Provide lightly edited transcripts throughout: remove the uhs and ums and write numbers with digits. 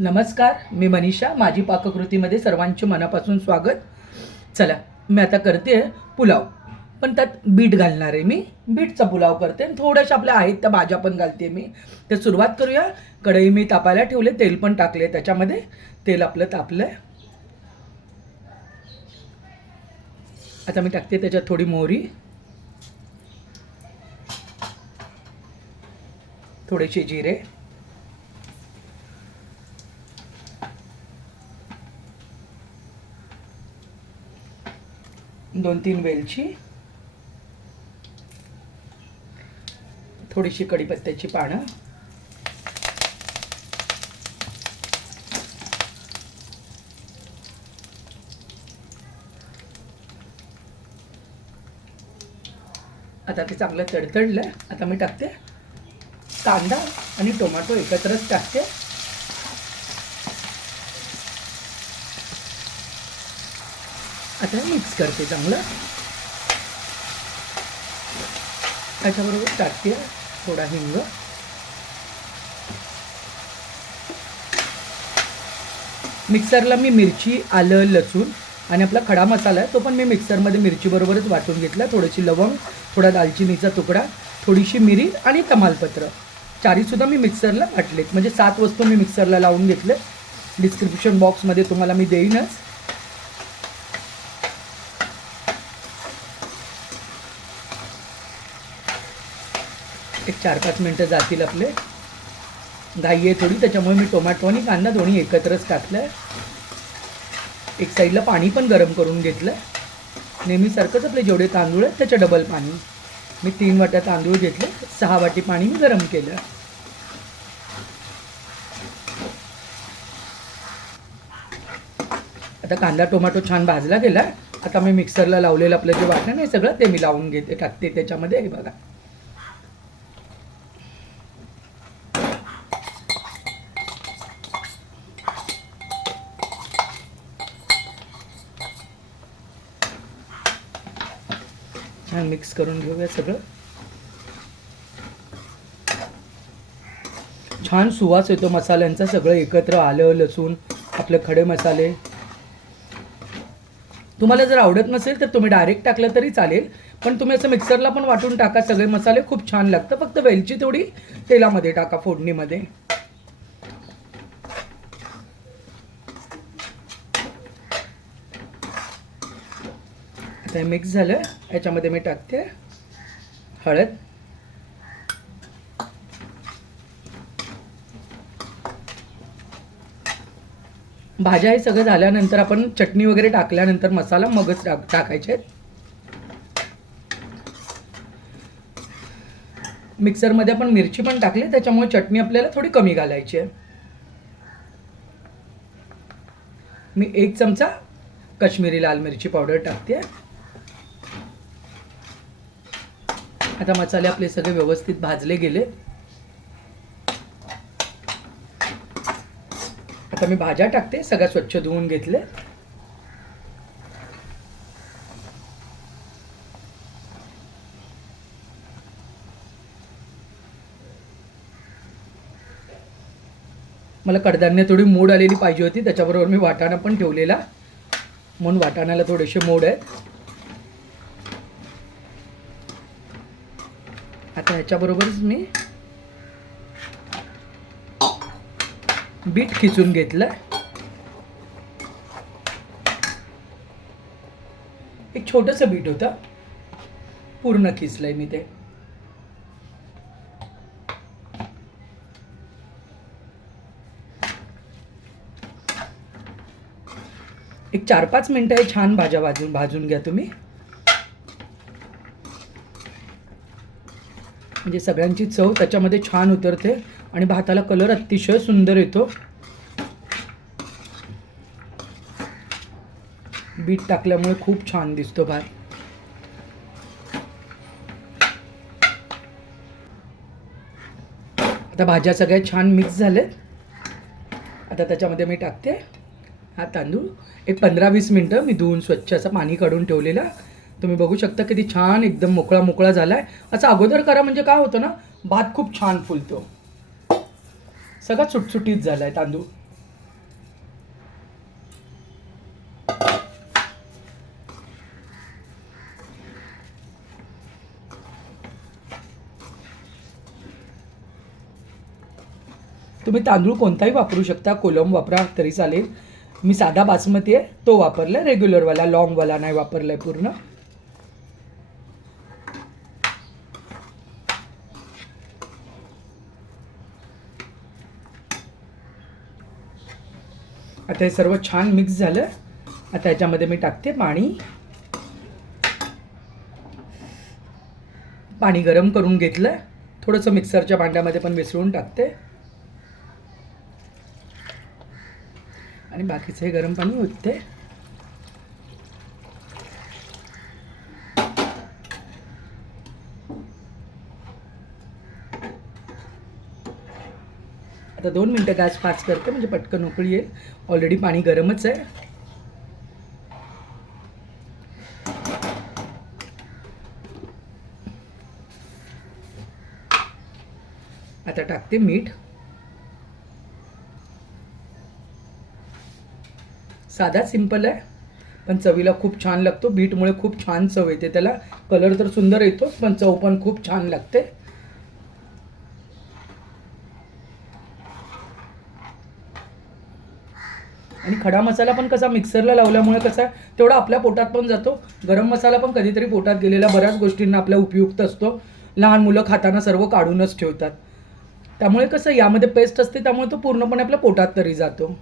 नमस्कार, मी मनीषा. माझी पाककृतीमध्ये सर्वांचे मनापासून स्वागत. चला, मी आता करते पुलाव, पण त्यात बीट घालणार आहे. मी बीटचा पुलाव करते आणि थोड्याशा आपल्या आहेत त्या भाज्या पण घालते मी. तर सुरुवात करूया. कढई मी तापायला ठेवले, तेल पण टाकले त्याच्यामध्ये. तेल आपलं तापलं आहे. आता मी टाकते त्याच्यात थोडी मोहरी, थोडेसे जिरे, 2-3 वेलची, थोडीशी कढीपत्त्याची पानं, आता ते चांगलं तडतडलं. आता मी टाकते कांदा आणि टोमॅटो एकत्रच टाकते. आता मिक्स करते चांगलं. त्याच्याबरोबर टाकते थोडा हिंग, मिक्सरला मी मिरची, आलं, लसूण आणि आपला खडा मसाला आहे तो पण मी मिक्सरमध्ये मिरचीबरोबरच वाटून घेतला. थोडीशी लवंग, थोडा दालचिनीचा तुकडा, थोडीशी मिरी आणि तमालपत्र, चारीसुद्धा मी मिक्सरला वाटलेत. म्हणजे 7 वस्तू मी मिक्सरला लावून घेतले. डिस्क्रिप्शन बॉक्समध्ये तुम्हाला मी देईनच. एक 4-5 मिनटं जातील आपले. घाई आहे थोडी, त्याच्यामुळे मी टोमॅटो आणि कांदा दोन्ही एकत्रच टाकलं आहे. एक साईडला पाणी पण गरम करून घेतलं. नेहमीसारखंच आपले जेवढे तांदूळ आहेत त्याच्या डबल पाणी. मी 3 वाट्या तांदूळ घेतले, 6 वाटी पाणी मी गरम केलं. आता कांदा टोमॅटो छान भाजला गेला. आता मी मिक्सरला लावलेलं आपलं जे वाटण आहे सगळं ते मी लावून घेते, टाकते त्याच्यामध्ये. हे बघा, छान मिक्स करून घेऊया सगळं. छान सुवास येतो मसाल्यांचा, सगळं एकत्र. आलं, लसूण, आपले खडे मसाले. तुम्हाला जर आवडत नसेल तर तुम्ही डायरेक्ट टाकलं तरी चालेल, पण तुम्ही असं मिक्सरला पण वाटून टाका. सगळे मसाले खूप छान लागतं. फक्त वेलची थोडी तेलामध्ये टाका, फोडणीमध्ये. आता मिक्स झालं. याच्यामध्ये मी टाकते हळद, भाज्या हे सगळं झाल्यानंतर आपण चटणी वगैरे टाकल्यानंतर मसाला मगच टाकायचे. मिक्सरमध्ये आपण मिरची पण टाकली, त्याच्यामुळे चटणी आपल्याला थोडी कमी घालायची आहे. मी 1 चमचा काश्मीरी लाल मिरची पावडर टाकते. आता मसाले आपले सगळे व्यवस्थित भाजले गेले. आता मी भाज्या टाकते, सगळ्या स्वच्छ धुवून घेतले. मला कडधान्य थोडी मोड आलेली पाहिजे होती, त्याच्याबरोबर मी वाटाणा पण ठेवलेला, म्हणून वाटाण्याला थोडेसे मोड आहेत. आता ह्याच्याबरोबरच मी बीट खिसून घेतलं. एक छोटंसं बीट होतं, पूर्ण खिसलंय मी ते. एक 4-5 मिनटं हे छान भाज्या भाजून घ्या तुम्ही. म्हणजे सगळ्यांची चव त्याच्यामध्ये छान उतरते आणि भाताला कलर अतिशय सुंदर येतो. बीट टाकल्यामुळे खूप छान दिसतो भात. आता भाज्या सगळ्या छान मिक्स झालेत. आता त्याच्यामध्ये मी टाकते हा तांदूळ. एक 15-20 मिनटं मी धुवून स्वच्छ असं पाणी काढून ठेवलेला. तुम्ही बघू शकता किती छान एकदम मोकळा मोकळा झाला आहे. असं अगोदर करा, म्हणजे काय होतं ना, भात खूप छान फुलतो. सगळा सुटसुटीत झाला आहे तांदूळ. तुम्ही तांदूळ कोणताही वापरू शकता, कोलम वापरा तरी चालेल. मी साधा बासमती आहे तो वापरला आहे, रेग्युलरवाला लॉंगवाला नाही वापरला आहे पूर्ण. आता हे सर्व छान मिक्स झालं. आता याच्यामध्ये मी टाकते पाणी. पाणी गरम करून घेतलं. थोडंसं मिक्सरच्या भांड्यामध्ये पण मिसळून टाकते आणि बाकीचं हे गरम पाणी ओतते. आता 2 मिनटं गॅस फास्ट करते म्हणजे पटकन उकळी येईल. ऑलरेडी पाणी गरमच आहे. आता टाकते मीठ. साधा सिंपल आहे पण चवीला खूप छान लागतो. बीटमुळे खूप छान चव येते त्याला. कलर तर सुंदर येतो पण चव पण खूप छान लागते. आणि खडा मसाला पण कसा मिक्सरला लावल्यामुळे कसा तेवढा आपल्या पोटात पण जातो. गरम मसाला पण कधीतरी पोटात गेलेला बऱ्याच गोष्टींना आपल्या उपयुक्त असतो. लहान मुलं खाताना सर्व काढूनच ठेवतात. त्यामुळे कसं यामध्ये पेस्ट असते त्यामुळे तो पूर्णपणे आपल्या पोटात तरी जातो.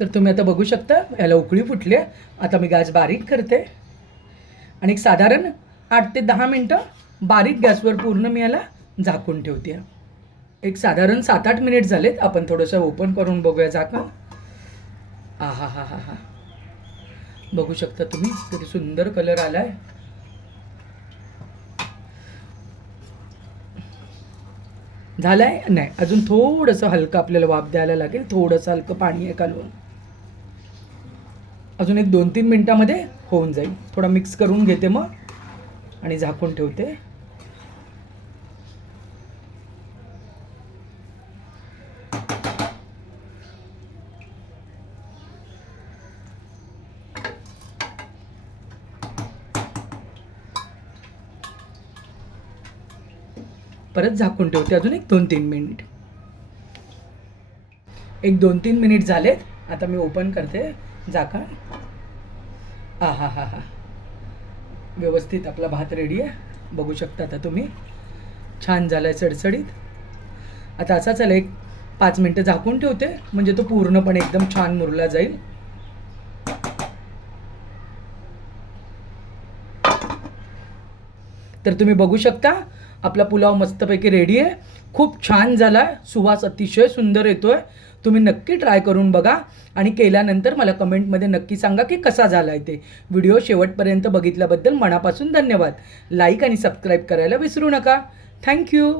तर तुम्ही आता बघू शकता याला उकळी फुटली आहे. आता मी गॅस बारीक करते आणि एक साधारण 8 ते 10 मिनटं बारीक गॅसवर पूर्ण मी याला झाकून ठेवते. एक साधारण 7-8 मिनिट झालेत. आपण थोडंसं ओपन करून बघूया झाकण. हा हा हा हा बघू शकता तुम्ही किती सुंदर कलर आलाय. झालाय नाही अजून थोडंसं हलकं आपल्याला वाफ द्यायला लागेल. थोडंसं हलकं पाणी आहे घालून अजून एक 2-3 मिनटामध्ये होऊन जाईल. थोडा मिक्स करून घेते मग आणि झाकून ठेवते. परत झाकून ठेवते अजून एक 2-3 मिनिट. एक 2-3 मिनिट झालेत. आता मी ओपन करते झाकण. हा हा हा हा व्यवस्थित आपला भात रेडी आहे. बघू शकता आता तुम्ही. छान झाला आहे सडसडीत. आता असा चला एक 5 मिनटं झाकून ठेवते म्हणजे तो पूर्णपणे एकदम छान मुरला जाईल. तर तुम्ही बघू शकता आपला पुलाव मस्तपैकी रेडी आहे. खूप छान झाला आहे. सुवास अतिशय सुंदर येतो आहे. तुम्ही नक्की ट्राय करून बघा आणि केल्यानंतर मला कमेंटमध्ये नक्की सांगा की कसा झाला आहे ते. व्हिडिओ शेवटपर्यंत बघितल्याबद्दल मनापासून धन्यवाद. लाईक आणि सबस्क्राईब करायला विसरू नका. थँक्यू.